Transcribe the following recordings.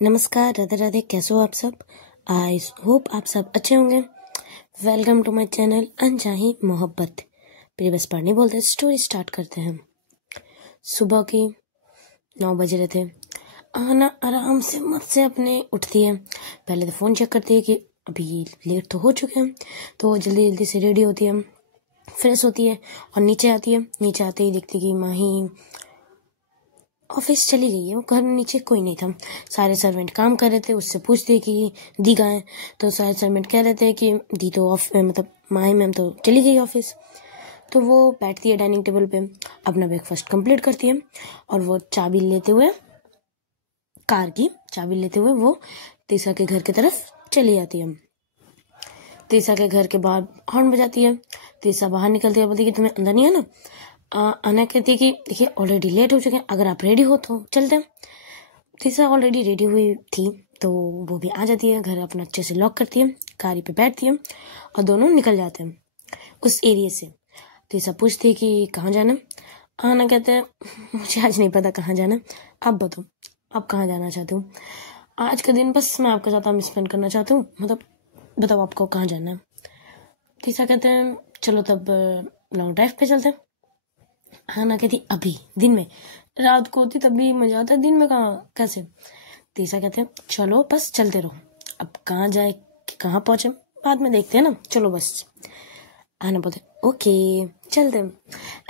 नमस्कार, राधे राधे। कैसे हो आप सब? आई होप आप सब अच्छे होंगे। वेलकम टू माय चैनल अनचाही मोहब्बत। बस पढ़ने बोलते स्टोरी स्टार्ट करते हैं। सुबह की 9 बज रहे थे। आना आराम से मत से अपने उठती है। पहले तो फ़ोन चेक करती है कि अभी लेट तो हो चुके हैं, तो जल्दी जल्दी से रेडी होती है, फ्रेश होती है और नीचे आती है। नीचे आते ही देखती कि माही ऑफिस चली गई है। वो घर में नीचे कोई नहीं था। सारे सर्वेंट काम कर रहे थे। उससे पूछते कि दी कहाँ है, तो सारे सर्वेंट कह रहे थे कि दी तो माही मैम तो चली गई ऑफिस। तो वो बैठती है डाइनिंग टेबल पे, अपना ब्रेकफास्ट कंप्लीट करती है और वो चाबी लेते हुए, कार की चाबी लेते हुए वो तीसा के घर की तरफ चली जाती है। तीसा के घर के बाहर हॉर्न बजाती है। तीसा बाहर निकलती है, बोलती कि तुम्हें अंदर नहीं आना। आना कहती है कि देखिए ऑलरेडी लेट हो चुके हैं, अगर आप रेडी हो तो चलते हैं। तीसा ऑलरेडी रेडी हुई थी तो वो भी आ जाती है। घर अपना अच्छे से लॉक करती है, गाड़ी पे बैठती है और दोनों निकल जाते हैं उस एरिया से। तीसा पूछती है कि कहाँ जाना। आना कहते हैं मुझे आज नहीं पता कहाँ जाना, आप बताओ आप कहाँ जाना चाहते हो। आज का दिन बस मैं आपके साथ स्पेंड करना चाहती हूँ, मतलब बताओ आपको कहाँ जाना है। तीसा कहते हैं चलो तब लॉन्ग ड्राइव पे चलते हैं। आना कहती अभी दिन में, रात को होती तब भी मजा आता है, दिन में कहाँ कैसे। तीसा कहते हैं चलो बस चलते रहो, अब कहाँ जाए कि कहाँ पहुंचे बाद में देखते हैं ना, चलो बस। आना बोलते ओके चलते हैं।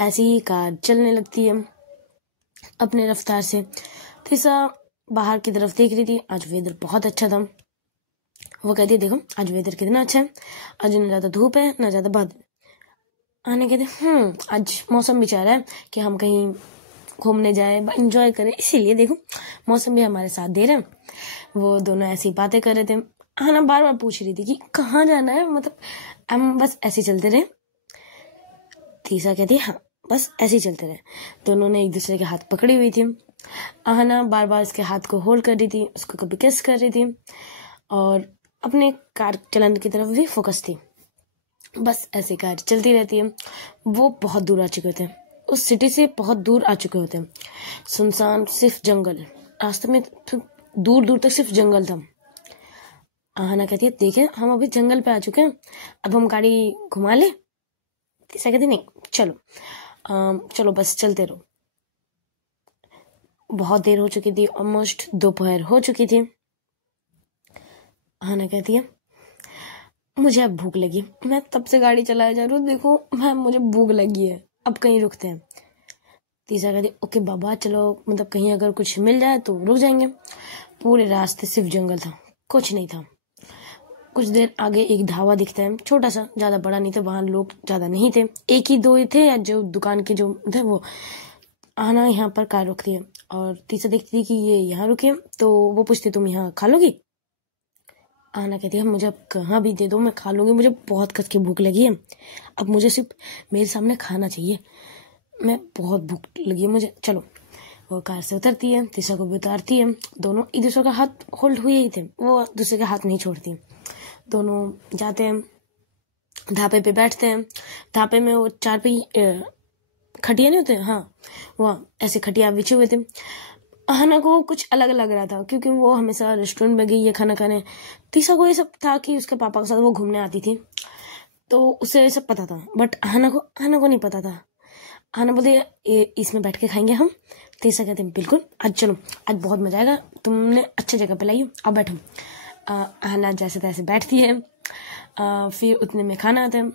ऐसी ही कार चलने लगती है अपने रफ्तार से। तीसा बाहर की तरफ देख रही थी। आज वेदर बहुत अच्छा था। वो कहती है देखो आज वेदर कितना अच्छा है, आज न ज्यादा धूप है न ज्यादा बादल। आने कहते आज मौसम भी चाह रहा है कि हम कहीं घूमने जाए, एंजॉय करें, इसीलिए देखो मौसम भी हमारे साथ दे रहे हैं। वो दोनों ऐसी बातें कर रहे थे। आना बार बार पूछ रही थी कि कहाँ जाना है, मतलब हम बस ऐसे चलते रहे। तीसा कहती हाँ बस ऐसे ही चलते रहे। दोनों ने एक दूसरे के हाथ पकड़ी हुई थी। आहना बार बार उसके हाथ को होल्ड कर रही थी, उसको कभी किस कर रही थी और अपने कार चलाने की तरफ भी फोकस थी। बस ऐसे कार चलती रहती है। वो बहुत दूर आ चुके थे, उस सिटी से बहुत दूर आ चुके होते हैं। सुनसान सिर्फ जंगल, रास्ते में दूर दूर तक सिर्फ जंगल था। आहना कहती है देखे हम अभी जंगल पे आ चुके हैं, अब हम गाड़ी घुमा ले। तीसा कहती नहीं चलो चलो बस चलते रहो। बहुत देर हो चुकी थी, ऑलमोस्ट दोपहर हो चुकी थी। आहना कहती है मुझे अब भूख लगी, मैं तब से गाड़ी चलाया जा रही हूँ, देखो मुझे भूख लगी है, अब कहीं रुकते हैं। तीसरा कहती ओके बाबा चलो, मतलब कहीं अगर कुछ मिल जाए तो रुक जाएंगे। पूरे रास्ते सिर्फ जंगल था, कुछ नहीं था। कुछ देर आगे एक ढाबा दिखता है, छोटा सा, ज्यादा बड़ा नहीं था, वहां लोग ज्यादा नहीं थे, एक ही दो ही थे, या जो दुकान के जो थे वो। आना यहाँ पर कार रुकती है और तीसरा देखती थी कि ये यहाँ रुके, तो वो पूछती तुम यहाँ खा लोगी। आना कहती है मुझे अब कहाँ भी दे दो मैं खा लूंगी, मुझे बहुत कस की भूख लगी है, अब मुझे सिर्फ मेरे सामने खाना चाहिए, मैं बहुत भूख लगी है मुझे, चलो। वो कार से उतरती है, तीसरा को भी उतारती है। दोनों एक दूसरे का हाथ होल्ड हुए ही थे, वो दूसरे का हाथ नहीं छोड़ती। दोनों जाते हैं ढाबे पे, बैठते हैं। ढाबे में वो चार पे खटिया नहीं होते, हाँ वहाँ ऐसे खटिया बिछे हुए थे। आहना को कुछ अलग लग रहा था क्योंकि वो हमेशा रेस्टोरेंट में गई है खाना खाने। तीसा को ये सब था कि उसके पापा के साथ वो घूमने आती थी, तो उसे ये सब पता था, बट आहना को नहीं पता था। आहना बोलते इसमें बैठ के खाएंगे हम। तीसा कहते बिल्कुल आज चलो, आज बहुत मजा आएगा, तुमने अच्छी जगह पे लाई हो, अब बैठो। आहना जैसे तैसे बैठती है। फिर उतने में खाना आता है।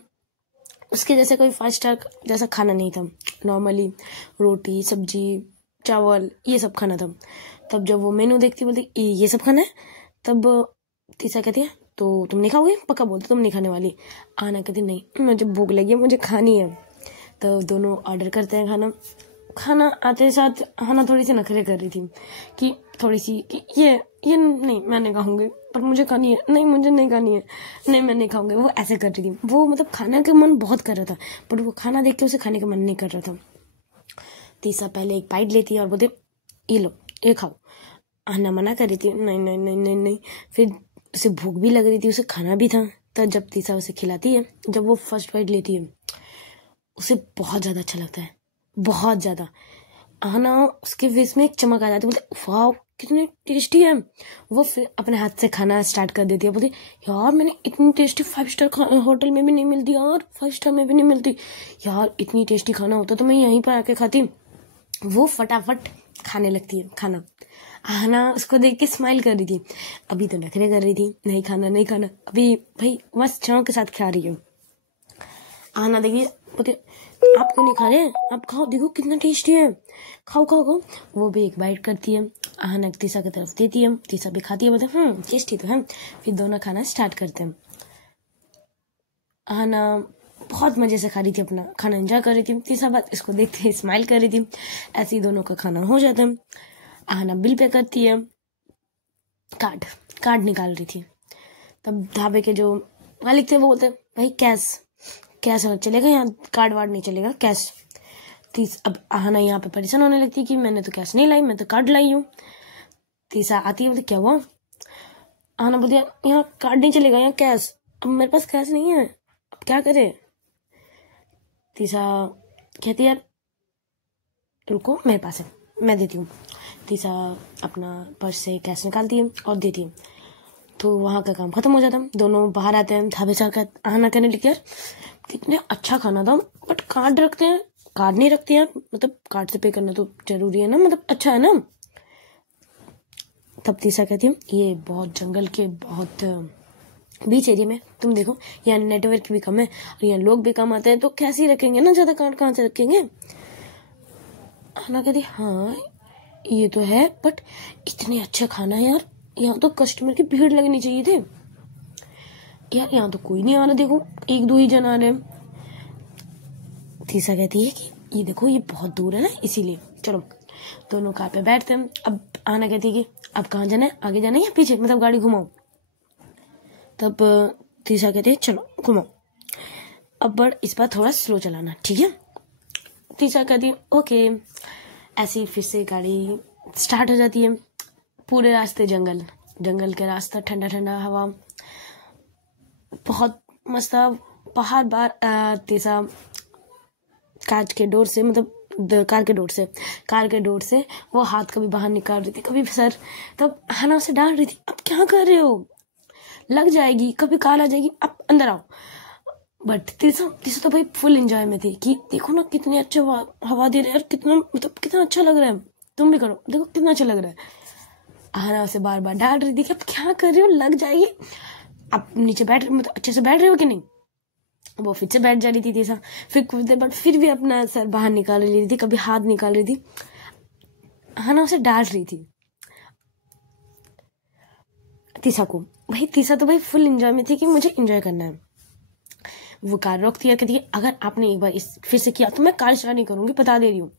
उसके जैसे कोई 5 स्टार जैसा खाना नहीं था, नॉर्मली रोटी सब्जी चावल ये सब खाना था। तब जब वो मेनू देखती बोलती ये सब खाना है, तब तीसा कहती है तो तुम नहीं खाओगे, पक्का बोलते तुम नहीं खाने वाली। आना कहती नहीं मुझे भूख लगी है, मुझे खानी है। तो दोनों ऑर्डर करते हैं खाना आते साथ आना थोड़ी सी नखरे कर रही थी कि थोड़ी सी कि ये नहीं मैं नहीं खाऊंगी, पर मुझे खानी है, नहीं मुझे नहीं खानी है, नहीं मैं नहीं खाऊंगी। वो ऐसे कर रही थी, वो मतलब खाना का मन बहुत कर रहा था, पर वो खाना देख के उसे खाने का मन नहीं कर रहा था। तीसा पहले एक बाइट लेती है और बोलते ये लो ये खाओ। आना मना कर रही थी, नहीं नहीं नहीं नहीं नहीं। फिर उसे भूख भी लग रही थी, उसे खाना भी था। तब जब तीसा उसे खिलाती है, जब वो फर्स्ट बाइट लेती है उसे बहुत ज्यादा अच्छा लगता है, बहुत ज्यादा। आना उसके फेस में एक चमक आ जाती है, बोलते वाह कितने टेस्टी है। वो फिर अपने हाथ से खाना स्टार्ट कर देती है, बोलती यार मैंने इतनी टेस्टी 5 स्टार होटल में भी नहीं मिलती यार, 5 स्टार में भी नहीं मिलती यार, इतनी टेस्टी खाना होता तो मैं यहीं पर आके खाती। वो फटाफट खाने लगती है खाना। आहना उसको देख के स्माइल कर रही थी, अभी तो नखरे कर रही थी, नहीं खाना नहीं खाना, अभी भाई मस्त चाव के साथ खा रही है। आहना देखिए बोलते आप क्यों नहीं खा रहे, आप खाओ, देखो कितना टेस्टी है, खाओ खाओ खाओ। वो भी एक बाइट करती है, आहना तीसा की तरफ देती है, तीसा भी खाती है, बोलते टेस्टी तो है। फिर दोनों खाना स्टार्ट करते हैं। आहना बहुत मजे से खा रही थी, अपना खाना एंजॉय कर रही थी, तीसरा बात इसको देखते ही स्माइल कर रही थी। ऐसे ही दोनों का खाना हो जाता है। आहना बिल पे करती है, कार्ड निकाल रही थी। तब ढाबे के जो मालिक थे वो बोलते भाई कैश चलेगा, यहाँ कार्ड वार्ड नहीं चलेगा, कैश। अब आहना यहाँ पे परेशान होने लगती है कि मैंने तो कैश नहीं लाई, मैं तो कार्ड लाई हूँ। तीसा आती है, बोलती क्या हुआ। आहना बोलती यहाँ कार्ड नहीं चलेगा, यहाँ कैश। अब मेरे पास कैश नहीं है, अब क्या करे। तीसा कहती यार रुको मेरे पास है, मैं देती हूँ। तीसा अपना पर्स से कैश निकालती है और देती है, तो वहाँ का काम खत्म हो जाता है। दोनों बाहर आते हैं, ढाबे से आकर आहना कहने लगी यार कितने अच्छा खाना था, बट कार्ड रखते हैं, कार्ड नहीं रखते हैं, मतलब कार्ड से पे करना तो जरूरी है ना, मतलब अच्छा है ना। तब तीसा कहती है ये बहुत जंगल के बहुत बीच एरिया में, तुम देखो यहाँ नेटवर्क भी कम है और यहाँ लोग भी कम आते हैं, तो कैसे ही रखेंगे ना, ज्यादा कार्ड कहाँ से रखेंगे। आहना कहती हाँ ये तो है, बट इतने अच्छा खाना है यार, यहाँ तो कस्टमर की भीड़ लगनी चाहिए थे यार, यहाँ तो कोई नहीं आ रहा, देखो 1-2 ही जन आ रहे हैं। तीसा कहती है कि ये देखो ये बहुत दूर है ना, इसीलिए चलो। दोनों कार पे बैठते हैं। अब आहना कहती है कि अब कहाँ जाना है, आगे जाना है या पीछे, मतलब गाड़ी घुमाओ। तब तीसा कहती है चलो घुमाओ, अब बट इस बार थोड़ा स्लो चलाना, ठीक है। तीसा कहती है ओके। ऐसी फिर से गाड़ी स्टार्ट हो जाती है। पूरे रास्ते जंगल के रास्ता, ठंडा ठंडा हवा, बहुत मस्त पहाड़ बार। तीसा कार के डोर से, मतलब कार के डोर से वो हाथ कभी बाहर निकाल रही थी, कभी सर। तब आहना उसे डांट रही थी अब क्या कर रहे हो, लग जाएगी, कभी कार आ जाएगी, आप अंदर आओ। बट तीसा तो भाई फुल एंजॉय में थी कि देखो ना कितनी अच्छी हवा दे रहे हैं, कितना मतलब कितना अच्छा लग रहा है, तुम भी करो, देखो कितना अच्छा लग रहा है। आहना उसे बार बार डांट रही थी कि अब क्या कर रही हो, लग जाएगी, आप नीचे बैठ, मतलब अच्छे से बैठ रहे हो कि नहीं। वो फिर से बैठ जा रही थी तीसा, फिर कुछ देर बाद फिर भी अपना सर बाहर निकाल रही थी, कभी हाथ निकाल रही थी। आहना उसे डांट रही थी तीसा को। भाई तीसा तो भाई फुल एंजॉय में थी कि मुझे एंजॉय करना है। वो कार रोकती है, कहती है अगर आपने एक बार इस फिर से किया तो मैं कार स्टार्ट नहीं करूंगी, बता दे रही हूँ।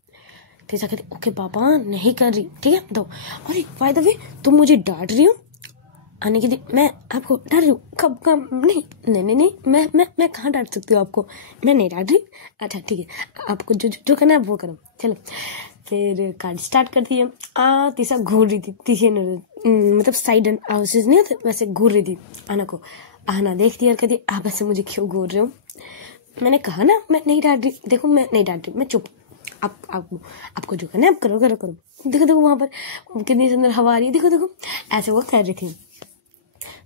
तीसा कहती ओके पापा नहीं कर रही, ठीक है दो। अरे बाय द वे तुम मुझे डांट रही हो। आने के दिन मैं आपको डांट रही हूँ, कब नहीं मैं कहाँ डांट सकती हूँ आपको, मैं नहीं डांट रही। अच्छा ठीक है, आपको जो करना है वो करो, चलो। फिर कार स्टार्ट करती है। तीसा घूर रही थी, तीसरे मतलब साइड हाउसेज नहीं होते वैसे घूर रही थी आहना को। आहना देखती है और कहती आप ऐसे मुझे क्यों घूर रहे हो, मैंने कहा ना मैं नहीं डांट रही, देखो मैं नहीं डांट रही, मैं चुप, आपको जो करना है आप करो। देखो वहां पर कितनी सुंदर हवा आ रही है, देखो ऐसे वो कर रही थी।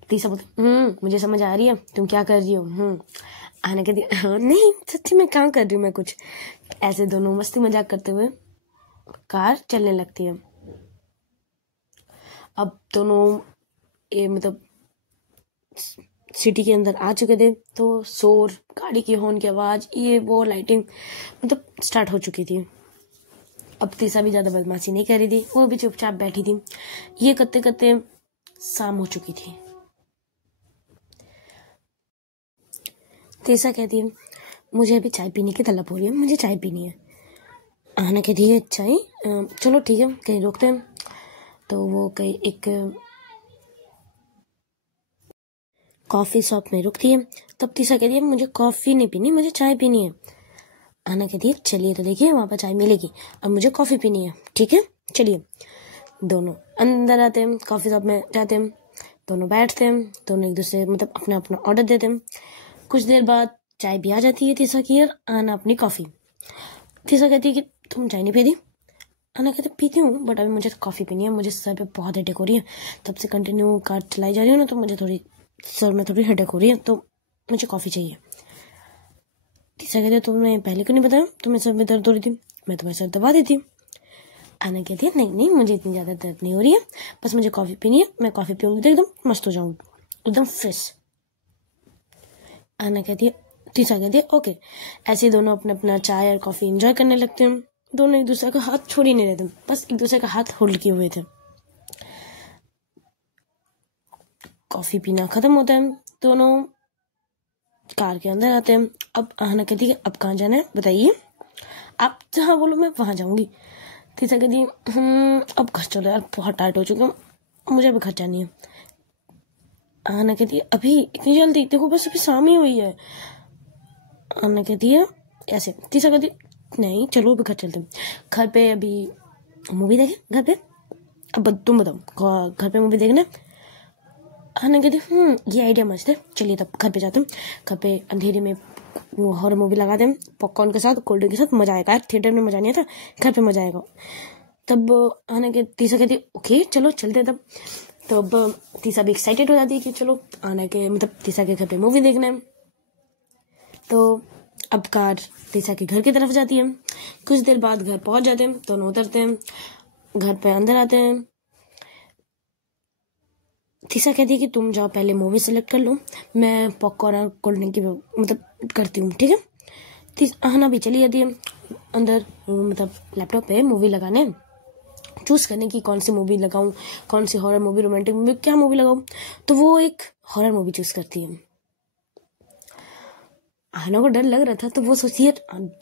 तीसा बोलती मुझे समझ आ रही है तुम क्या कर रही हो। आहना कहती हाँ नहीं सच्ची में काम कर रही हूँ मैं कुछ। ऐसे दोनों मस्ती मजाक करते हुए कार चलने लगती है। अब दोनों मतलब सिटी के अंदर आ चुके थे, तो शोर, गाड़ी की हॉर्न की आवाज, ये वो लाइटिंग मतलब स्टार्ट हो चुकी थी। अब तीसा भी ज्यादा बदमाशी नहीं कर रही थी, वो भी चुपचाप बैठी थी। ये करते करते शाम हो चुकी थी। तीसा कहती है मुझे अभी चाय पीने की तलब हो रही है, मुझे चाय पीनी है। आहना कहती है चाय, चलो ठीक है कहीं रुकते हैं। तो वो कहीं एक कॉफी शॉप में रुकती है। तब तीसा कहती है मुझे कॉफी नहीं पीनी, मुझे चाय पीनी है। आहना कहती है चलिए तो देखिए वहां पर चाय मिलेगी, अब मुझे कॉफी पीनी है, ठीक है चलिए। दोनों अंदर आते हैं, कॉफी शॉप में जाते हैं, दोनों बैठते हैं, दोनों एक दूसरे मतलब अपना अपना ऑर्डर देते हैं। कुछ देर बाद चाय भी आ जाती है तीसा की और आहना अपनी कॉफी। तीसा कहती है कि तुम चाय नहीं पी रही, आना कहते पीती हूँ बट अभी मुझे कॉफ़ी पीनी है, मुझे सर पे बहुत हेडेक हो रही है, तब से कंटिन्यू कार चलाई जा रही हूँ ना, तो मुझे थोड़ी सर में थोड़ी हेडेक हो रही है, तो मुझे कॉफ़ी चाहिए। तीसरा कहते तुम्हें पहले क्यों नहीं बताया, तुम्हें सर में दर्द हो रही थी, मैं तुम्हें सर दबा देती। आना कहती है नहीं नहीं मुझे इतनी ज़्यादा दर्द नहीं हो रही है, बस मुझे कॉफ़ी पीनी है, मैं कॉफ़ी पीऊँगी तो एकदम मस्त हो जाऊँगी, एकदम फ्रेश। आना कहती है, तीसरा कहती है ओके। ऐसे दोनों अपना अपना चाय और कॉफ़ी एंजॉय करने लगते हैं। दोनों एक दूसरे का हाथ छोड़ ही नहीं रहे थे, बस एक दूसरे का हाथ होल्ड किए हुए थे। कॉफ़ी पीना ख़त्म होता है, दोनों कार के अंदर आते हैं। अब आना कहती है अब कहाँ जाना है बताइए, आप जहाँ बोलो मैं वहाँ जाऊँगी। तीसरा कहती अब घर चलो यार, बहुत टाइट हो चुका हूँ, मुझे अभी घर जानी है। आना कहती है अभी इतनी जल्दी, देखो बस अभी शाम ही हुई है। आना कहती है ऐसे। तीसरा कहती नहीं चलो अभी घर चलते हैं, घर पे अभी मूवी देखें घर पे। अब तुम बताओ घर पे मूवी देखना। आना कहती ये आइडिया मस्त है, चलिए तब घर पे जाते हैं। घर पे अंधेरे में वो हॉरर मूवी लगाते हैं, पॉपकॉर्न के साथ कोल्ड ड्रिंक के साथ, मजा आएगा यार, थिएटर में मजा नहीं आता, घर पे मजा आएगा। तब आना के तीसरा कहती ओके चलो चलते तब। तो अब तीसरा भी एक्साइटेड हो जाती है कि चलो आना के मतलब तीसरा के घर पे मूवी देखना है। तो अब कार तीसरा के घर की तरफ जाती है। कुछ देर बाद घर पहुंच जाते हैं, दोनों उतरते हैं, घर पे अंदर आते हैं। तीसरा कहती है कि तुम जाओ पहले मूवी सेलेक्ट कर लो, मैं पॉपकॉर्न और कोल्ड ड्रिंक की मतलब करती हूँ, ठीक है। आना भी चली जाती है अंदर, मतलब लैपटॉप पे मूवी लगाने, चूज करने की कौन सी मूवी लगाऊं, कौन सी हॉरर मूवी, रोमांटिक मूवी, क्या मूवी लगाऊं। तो वो एक हॉरर मूवी चूज करती है। आना को डर लग रहा था, तो वो सोचती है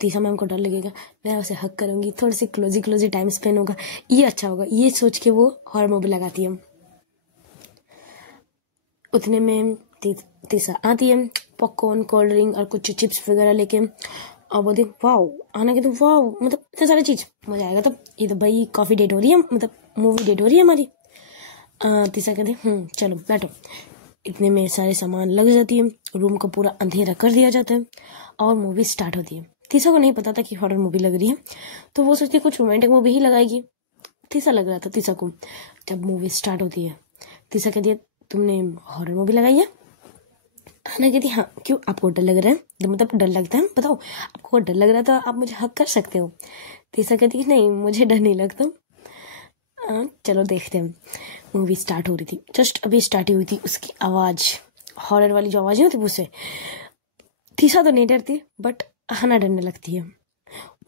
तीसरा मैम को डर लगेगा, मैं उसे हक करूंगी, थोड़ी सी क्लोजी टाइम स्पेंड होगा, ये अच्छा होगा, ये सोच के वो हॉरर मूवी लगाती है। उतने में तीसरा आती है पॉपकॉर्न कोल्ड ड्रिंक और कुछ चिप्स वगैरह लेके, और बोलती वाओ। आना के तो वाओ मतलब इतने सारी चीज, मजा आएगा। तब ये तो भाई कॉफी डेट हो रही है, मतलब मूवी डेट हो रही है हमारी। तीसरा कहते चलो बैठो। इतने में सारे सामान लग जाती है, रूम को पूरा अंधेरा कर दिया जाता है और मूवी स्टार्ट होती है। तीसरा को नहीं पता था कि हॉरर मूवी लग रही है, तो वो सोचती है कुछ रोमांटिक मूवी ही लगाएगी। तीसरा लग रहा था तीसरा को। जब मूवी स्टार्ट होती है, तीसरा कहती है तुमने हॉरर मूवी लगाई है। आना कहती हाँ क्यों, आपको डर लग रहा है, मतलब डर लगता है बताओ, आपको डर लग रहा है तो आप मुझे हक कर सकते हो। तीसरा कहती है नहीं मुझे डर नहीं लगता। चलो देखते हैं। मूवी स्टार्ट हो रही थी, जस्ट अभी स्टार्ट हुई थी, उसकी आवाज हॉरर वाली जो आवाजें होती है उससे तीसरा तो नहीं डरती, बट आना डरने लगती है।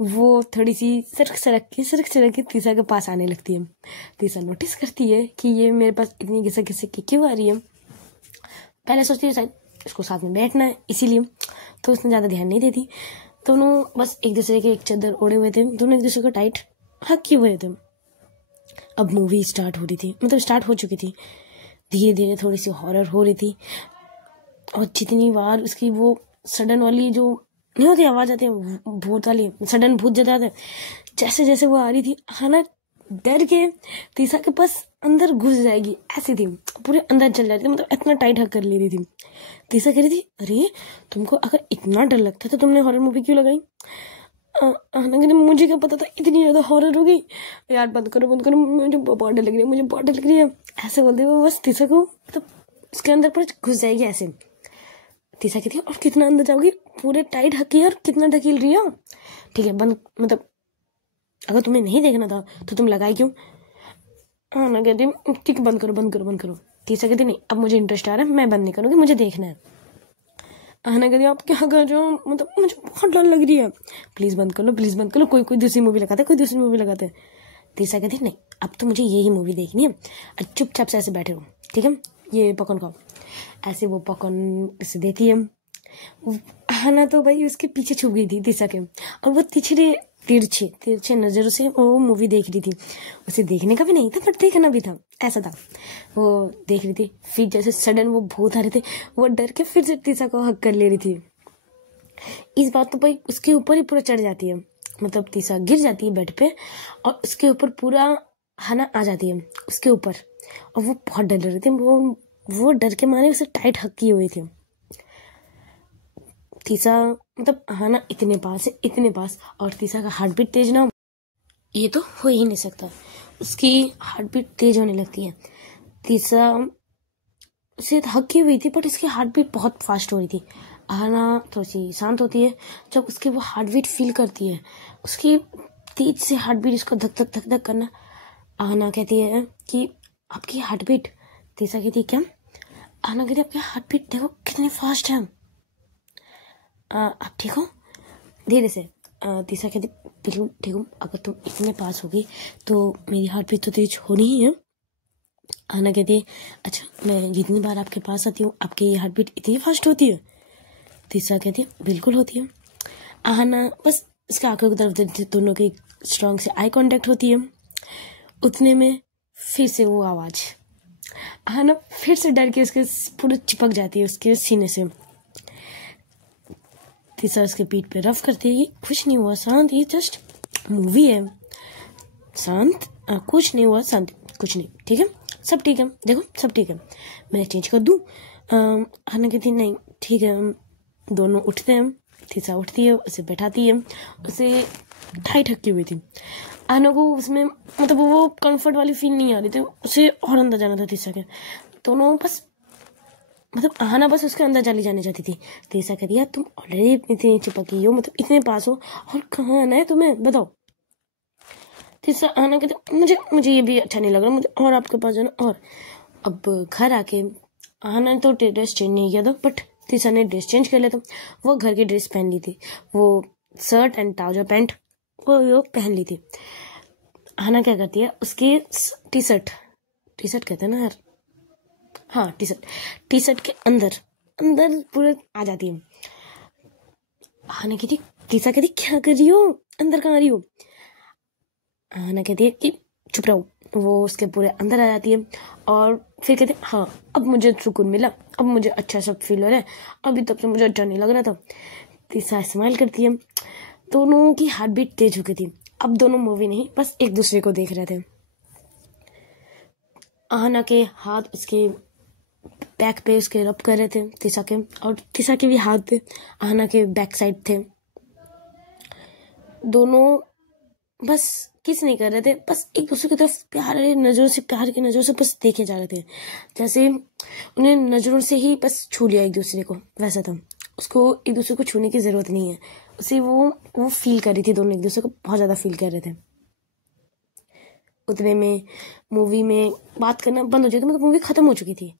वो थोड़ी सी सरक के तीसरा के पास आने लगती है। तीसरा नोटिस करती है कि ये मेरे पास इतनी घिसक की क्यों आ रही है। पहले सोचती है शायद इसको साथ में बैठना है इसीलिए, तो उसने ज़्यादा ध्यान नहीं देती। दोनों बस एक दूसरे के एक चादर ओढ़े हुए थे, दोनों एक दूसरे को टाइट हक किए हुए थे। अब मूवी स्टार्ट हो रही थी, मतलब स्टार्ट हो चुकी थी, धीरे धीरे थोड़ी सी हॉरर हो रही थी। और जितनी बार उसकी वो सडन वाली जो नहीं होती आवाज आती है भूत वाली, सडन भूत जता है, जैसे जैसे वो आ रही थी, हाना डर के तीसरा के पास अंदर घुस जाएगी ऐसी थी, पूरे अंदर चल जाती थी, मतलब इतना टाइट हक कर ले रही थी। तीसरा कह रही थी अरे तुमको अगर इतना डर लगता तो तुमने हॉरर मूवी क्यों लगाई। मुझे क्या पता था इतनी ज्यादा हॉरर हो गई, यार बंद करो मुझे बहुत डर लग रही है, मुझे बहुत डर लग रही है, ऐसे बोलते हुए बस तीसरा को मतलब उसके अंदर पर घुस जाएगी ऐसे। तीसरा कहती है और कितना अंदर जाओगी, पूरे टाइट हकी और कितना ढकील रही हो, ठीक है बंद, मतलब अगर तुम्हें नहीं देखना था तो तुम लगाई क्यों। हाँ ना कहती ठीक बंद करो। तीसरा कहती नहीं अब मुझे इंटरेस्ट आ रहा है, मैं बंद नहीं करूँगी, मुझे देखना है। आना कहती आप क्या कर रहे हो, मतलब मुझे बहुत डर लग रही है, प्लीज बंद कर लो, कोई दूसरी मूवी लगाते। तीसरा कहती नहीं अब तो मुझे यही मूवी देखनी है, और चुपचाप से ऐसे बैठे हो, ठीक है ये पॉपकॉर्न खाओ। ऐसे वो पॉपकॉर्न इसे देती है। आना तो भाई उसके पीछे छुप गई थी तीसरा के, और वो तिरछे नजरों से वो मूवी देख रही थी। उसे देखने का भी नहीं था बट देखना भी था, ऐसा था। वो देख रही थी, फिर जैसे सडन वो भूत आ रहे थे, वो डर के फिर से तीसरा को हक कर ले रही थी। इस बात तो भाई उसके ऊपर ही पूरा चढ़ जाती है, मतलब तीसरा गिर जाती है बेड पे और उसके ऊपर पूरा हना आ जाती है उसके ऊपर, और वो बहुत डर रही थी, वो डर के मारे उसे टाइट हक किए हुए थे। तीसरा मतलब हाना इतने पास, और तीसरा का हार्ट बीट तेज ना ये तो हो ही नहीं सकता। उसकी हार्ट बीट तेज होने लगती है। तीसरा उसे हकी हुई थी बट उसकी हार्ट बीट बहुत फास्ट हो रही थी। आहना थोड़ी सी शांत होती है। जब उसकी वो हार्ट बीट फील करती है, उसकी तेज से हार्ट बीट उसको धक धक धक धक करना, आहना कहती है कि आपकी हार्ट बीट। तीसरा कहती है क्या? आहना कहती है आपकी हार्ट बीट देखो कितनी फास्ट है। आप ठीक हो? धीरे से। तीसरा कहती बिल्कुल ठीक हूँ, अगर तुम इतने पास होगी तो मेरी हार्ट बीट तो तेज होनी ही है। आहना कहती है अच्छा, मैं जितनी बार आपके पास आती हूँ आपकी ये हार्ट बीट इतनी फास्ट होती है? तीसरा कहती है बिल्कुल होती है। आहना बस उसके आंखों की तरफ दोनों की स्ट्रॉन्ग से आई कांटेक्ट होती है। उतने में फिर से वो आवाज, आहना फिर से डर के उसके पूरे चिपक जाती है उसके सीने से। तीसरा उसके पीठ पे रफ करती है कि कुछ नहीं हुआ शांत, ये जस्ट मूवी है शांत, कुछ नहीं हुआ शांत, कुछ नहीं, ठीक है सब ठीक है, देखो सब ठीक है, मैं चेंज कर दूँ? आहना कहती नहीं ठीक है। दोनों उठते हैं। तीसरा उठती है, उसे बैठाती है। उसे ढाई थकी हुई थी। आहना को उसमें मतलब वो कंफर्ट वाली फील नहीं आ रही थी, उसे और अंदर जाना था तीसरा के। दोनों बस मतलब आहना बस उसके अंदर चली जाने चाहती थी। तीसरा कह दिया तुम ऑलरेडी इतनी चिपकी हो, मतलब इतने पास हो और कहाँ आना है तुम्हें बताओ। तीसरा आहना कहते मुझे मुझे ये भी अच्छा नहीं लग रहा, मुझे और आपके पास जाना। और अब घर आके आहना ने तो ड्रेस चेंज नहीं किया था बट तीसरा ने ड्रेस चेंज कर लिया था। वो घर की ड्रेस पहन ली थी, वो शर्ट एंड ट्राउजर पैंट वो पहन ली थी। आहना क्या करती है उसकी टी शर्ट कहते हैं ना यार, हाँ टी शर्ट के अंदर पूरे आ जाती है। आहना कहती तीसरा कहती क्या कर रही हो, अंदर कहाँ आ रही हो? आहना कहती है कि चुप रहो। वो उसके पूरे अंदर आ जाती है और फिर कहती है हाँ अब मुझे सुकून मिला, अब मुझे अच्छा सब फील हो रहा है, अभी तक तो मुझे अच्छा नहीं लग रहा था। तीसरा स्माइल करती है। दोनों की हार्ट बीट तेज हो गई थी। अब दोनों मूवी नहीं बस एक दूसरे को देख रहे थे। आहना के हाथ उसके बैक पे उसके रब कर रहे थे तीसरा के, और तीसरा के भी हाथ आहना के बैक साइड थे। दोनों बस किस नहीं कर रहे थे, बस एक दूसरे की तरफ प्यार की नजरों से बस देखे जा रहे थे, जैसे उन्हें नजरों से ही बस छू लिया एक दूसरे को। वैसा था, उसको एक दूसरे को छूने की जरूरत नहीं है, उसे वो फील कर रही थी। दोनों एक दूसरे को बहुत ज्यादा फील कर रहे थे। उतने में मूवी में बात करना बंद हो जाती, मतलब मूवी खत्म हो चुकी थी।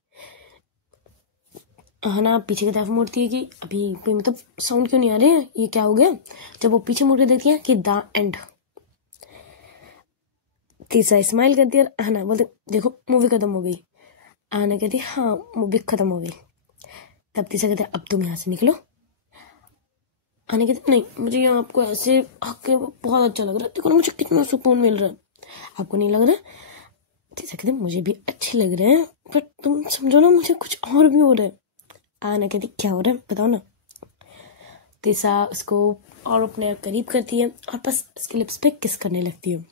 आहना पीछे की तरफ मुड़ती है कि अभी कोई मतलब साउंड क्यों नहीं आ रहे हैं, ये क्या हो गया? जब वो पीछे मुड़ के देखती है कि द एंड। तीसरा स्माइल करती है। आहना बोलते देखो मूवी खत्म हो गई। आहना कहती हाँ मूवी खत्म हो गई। तब तीसरा कहते अब तुम यहाँ से निकलो। आहना कहती नहीं मुझे यहाँ आपको ऐसे हक के बहुत अच्छा लग रहा है, देखो ना मुझे कितना सुकून मिल रहा है, आपको नहीं लग रहा? तीसरा कहते मुझे भी अच्छे लग रहे हैं बट तुम समझो ना मुझे कुछ और भी हो रहा है। आहना कहती क्या हो रहा है बताओ ना। तीसरा उसको और अपने करीब करती है और बस उसके लिप्स पे किस करने लगती है।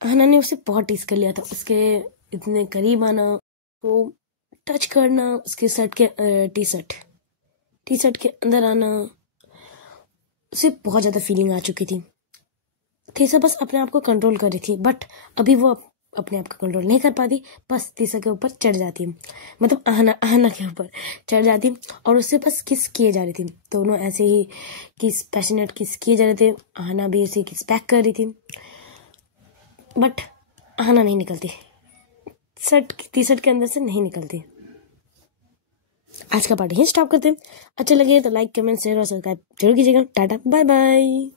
आहना ने उसे बहुत टीज कर लिया था, उसके इतने करीब आना, वो टच करना, उसके शर्ट के टी शर्ट के अंदर आना, उसे बहुत ज्यादा फीलिंग आ चुकी थी। तीसरा बस अपने आप को कंट्रोल कर रही थी बट अभी वो अपने आप को कंट्रोल नहीं कर पाती, बस तीसरा के ऊपर चढ़ जाती है, मतलब आहना के ऊपर चढ़ जाती और उससे बस किस किए जा रही थी। दोनों ऐसे ही किस पैशनेट किस किए जा रहे थे। आहना भी उसे किस पैक कर रही थी बट आहना नहीं निकलती, टी शर्ट के अंदर से नहीं निकलती। आज का पार्ट यहीं स्टॉप करते हैं। अच्छा लगे तो लाइक कमेंट शेयर और सब्सक्राइब जरूर कीजिएगा। Tata bye bye.